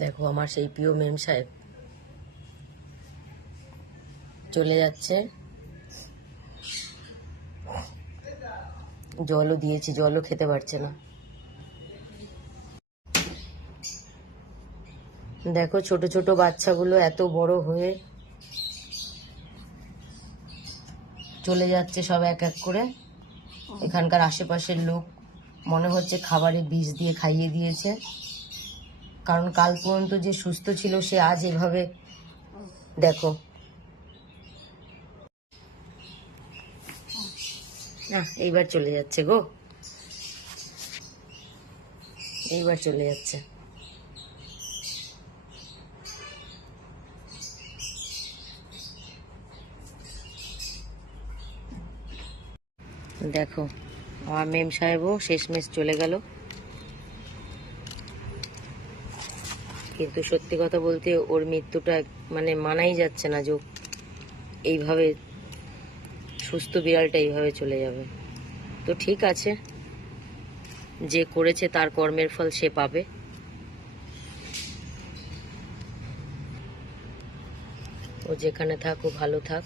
দেখো আমার সেই প্রিয় মেম সাহেব চলে যাচ্ছে। জলও দিয়েছি, জলও খেতে পারছে না। দেখো ছোট ছোট বাচ্চাগুলো এত বড় হয়ে চলে যাচ্ছে সব এক এক করে। এখানকার আশেপাশের লোক মনে হচ্ছে খাবারে বিষ দিয়ে খাইয়ে দিয়েছে, কারণ কাল পর্যন্ত যে সুস্থ ছিল সে আজ এভাবে দেখো। না, এইবার চলে যাচ্ছে গো, এইবার চলে যাচ্ছে। দেখো আমার মেম সাহেবও শেষমেশ চলে গেল। কিন্তু সত্যি কথা বলতে ওর মৃত্যুটা মানে মানাই যাচ্ছে না যে এইভাবে সুস্থ বিড়ালটা এইভাবে চলে যাবে। তো ঠিক আছে, যে করেছে তার কর্মের ফল সে পাবে। ও যেখানে থাক, ও ভালো থাক।